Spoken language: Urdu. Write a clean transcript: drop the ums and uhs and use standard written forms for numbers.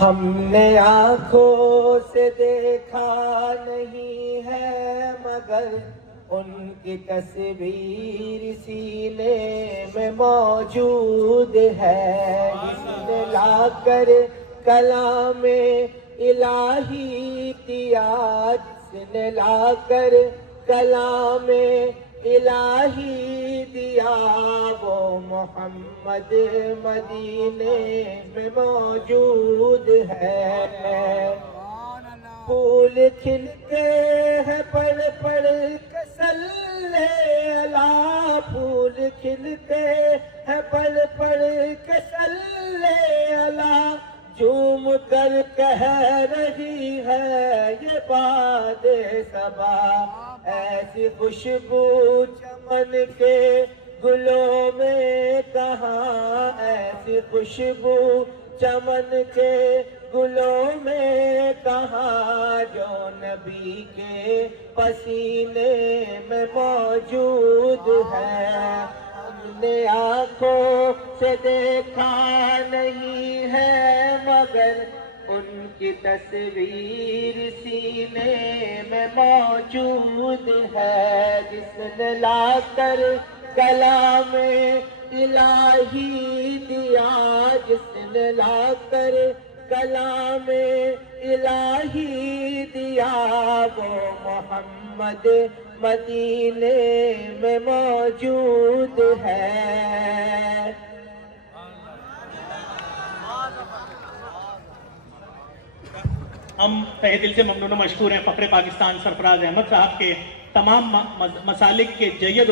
ہم نے آنکھوں سے دیکھا نہیں ہے مگر ان کی تصویر سینے میں موجود ہے، جس نے لا کر کلام الہی دیا، جس نے لا کر کلام الہی دیا، وہ محمد مدینے میں موجود ہے۔ پھول کھلتے ہیں پڑھ پڑھ کے صلی اللہ، پھول کھلتے ہیں پڑھ پڑھ کے صلی اللہ، جھوم کر کہہ رہی ہے یہ باد صبا، ایسی خوشبو چمن کے گلوں میں کہاں، ایسی خوشبو چمن کے گلوں میں کہاں، جو نبی کے پسینے میں موجود ہے۔ ہم نے آنکھوں سے دیکھا نہیں ہے مگر ان کی تصویر سینے میں موجود ہے، جس نے لا کر کلام الہی دیا، جس نے لا کر کلام الہی دیا، وہ محمد مدینے میں موجود ہے۔ ہم تہہ دل سے ممنون و مشکور ہیں فخر پاکستان سرفراز احمد صاحب کے تمام مسالک کے جید